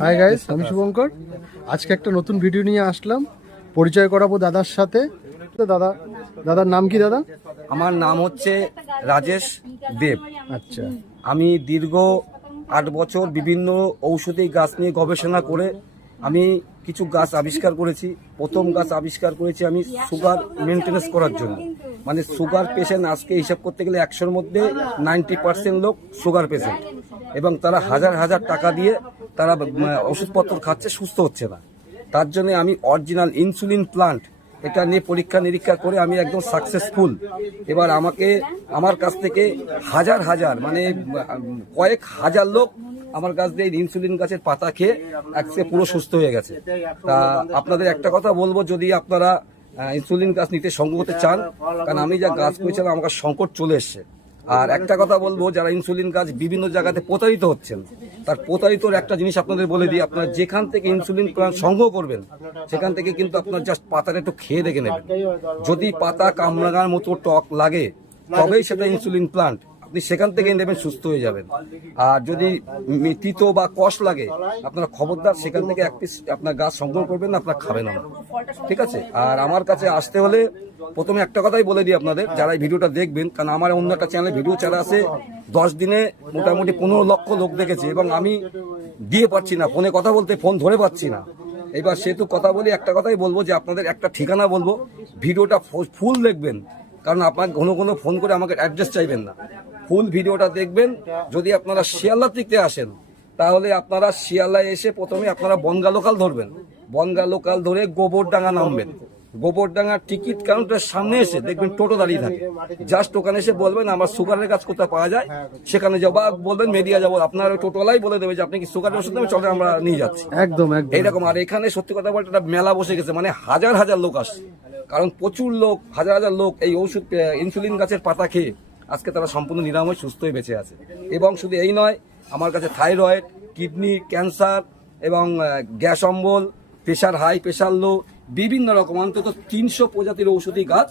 Hi guys, আমি শুভঙ্কর। আজকে একটা নতুন ভিডিও নিয়ে আসলাম, পরিচয় করাবো দাদার সাথে। তো দাদার নাম কি দাদা? আমার নাম হচ্ছে রাজেশ দেব। আচ্ছা, আমি দীর্ঘ 8 বছর বিভিন্ন ঔষধি গাছ নিয়ে গবেষণা করে আমি কিছু গাছ আবিষ্কার করেছি। প্রথম গাছ আবিষ্কার করেছি আমি সুগার মেনটেনেন্স করার জন্য। মানে সুগার পেশেন্ট আজকে হিসাব করতে গেলে 100-র মধ্যে 90% লোক সুগার পেশেন্ট, এবং তারা হাজার হাজার টাকা দিয়ে তারা ওষুধপত্র খাচ্ছে, সুস্থ হচ্ছে না। তার জন্য আমি অরিজিনাল ইনসুলিন প্লান্ট এটা নিয়ে পরীক্ষা নিরীক্ষা করে আমি একদম সাকসেসফুল। এবার আমার কাছ থেকে হাজার হাজার মানে কয়েক হাজার লোক আমার কাছ দিয়ে ইনসুলিন গাছের পাতা খেয়ে আজকে পুরো সুস্থ হয়ে গেছে। তা আপনাদের একটা কথা বলবো, যদি আপনারা ইনসুলিন গাছ নিতে সংগ্রহ করতে চান, কারণ আমি যা গাছ করেছিলাম আমার কাছে সংকট চলে এসছে। আর একটা কথা বলবো, যারা ইনসুলিন গাছ বিভিন্ন জায়গাতে প্রতারিত হচ্ছেন, তার প্রতারিতর একটা জিনিস আপনাদের বলে দিই, আপনারা যেখান থেকে ইনসুলিন প্লান্ট সংগ্রহ করবেন সেখান থেকে কিন্তু আপনার জাস্ট পাতাটা একটু খেয়ে দেখে নেবেন। যদি পাতা কামরাঙার মতো টক লাগে তবেই সেটা ইনসুলিন প্লান্ট, আপনি সেখান থেকে নেবেন, সুস্থ হয়ে যাবেন। আর যদি তিতো বা কষ লাগে, আপনারা খবরদার সেখান থেকে এক পিস আপনার গাছ সংগ্রহ করবেন না, আপনার খাবেন না, ঠিক আছে? আর আমার কাছে আসতে হলে প্রথমে একটা কথাই বলে দিই আপনাদের, যারা এই ভিডিওটা দেখবেন, কারণ আমার অন্য একটা চ্যানেলে ভিডিও ছাড়া আছে, 10 দিনে মোটামুটি 15 লক্ষ লোক দেখেছে, এবং আমি দিয়ে পাচ্ছি না, ফোনে কথা বলতে ফোন ধরে পাচ্ছি না। এবার সেহেতু কথা বলি, একটা কথাই বলবো যে আপনাদের একটা ঠিকানা বলবো, ভিডিওটা ফুল দেখবেন, কারণ আপনার ঘন ফোন করে আমাকে অ্যাড্রেস চাইবেন না, ফুল ভিডিওটা দেখবেন। যদি আপনারা শিয়ালদা থেকে আসেন, তাহলে আপনারা শিয়ালদায় এসে প্রথমে আপনারা বনগা লোকাল ধরবেন, বনগা লোকাল ধরে গোবরডাঙ্গা নামবেন। গোবরডাঙ্গা টিকিট কাউন্টারের সামনে এসে দেখবেন টোটো দাঁড়িয়ে থাকে, জাস্ট ওখানে এসে বলবেন আমার সুগারের গাছ কোথায় পাওয়া যায়, সেখানে যাবো, বলবেন মেডিয়া যাবো, আপনার টোটোলাই বলে দেবে যে আপনি কি সুগারের ওষুধ নেবেন, চলে আমরা নিয়ে যাচ্ছি। একদম এইরকম। আর এখানে সত্যি কথা বলতে একটা মেলা বসে গেছে, মানে হাজার হাজার লোক আসছে, কারণ প্রচুর লোক, হাজার হাজার লোক এই ওষুধ ইনসুলিন গাছের পাতা খেয়ে আজকে তারা সম্পূর্ণ নিরাময় সুস্থ হয়ে বেঁচে আছে। এবং শুধু এই নয়, আমার কাছে থাইরয়েড, কিডনি, ক্যান্সার এবং গ্যাস অম্বল, প্রেশার হাই, প্রেশার লো, বিভিন্ন রকম অন্তত 300 প্রজাতির ঔষধি গাছ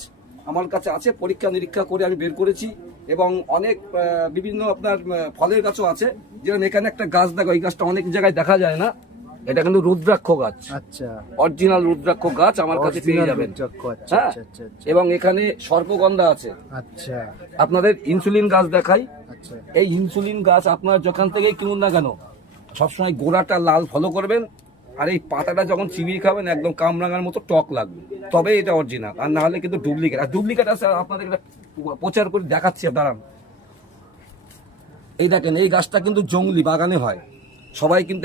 আমার কাছে আছে। পরীক্ষা নিরীক্ষা করে আমি বের করেছি, এবং অনেক বিভিন্ন আপনার ফলের গাছও আছে। যেমন এখানে একটা গাছ দেখো, এই গাছটা অনেক জায়গায় দেখা যায় না, এটা কিন্তু রুদ্রাক্ষ গাছ। আচ্ছা, অরিজিনাল রুদ্রাক্ষ গাছ আমার কাছে পেয়ে যাবেন। হ্যাঁ, এবং এখানে সর্পগন্ধা আছে। আচ্ছা, আপনাদের ইনসুলিন গাছ দেখাই। আচ্ছা, এই ইনসুলিন গাছ আপনার যেখান থেকে কিনুন না কেন, সবসময় গোড়াটা লাল ফলো করবেন, আর এই পাতাটা যখন চিবিয়ে খাবেন একদম কামরাঙার মতো টক লাগবে, তবে এটা অরিজিনাল, আর না হলে কিন্তু ডুপ্লিকেট। আর ডুপ্লিকেট আছে, আপনাদের এটা প্রচার করে দেখাচ্ছি, দাঁড়ান। এই দেখেন, এই গাছটা কিন্তু জঙ্গলি বাগানে হয়, সবাই কিন্তু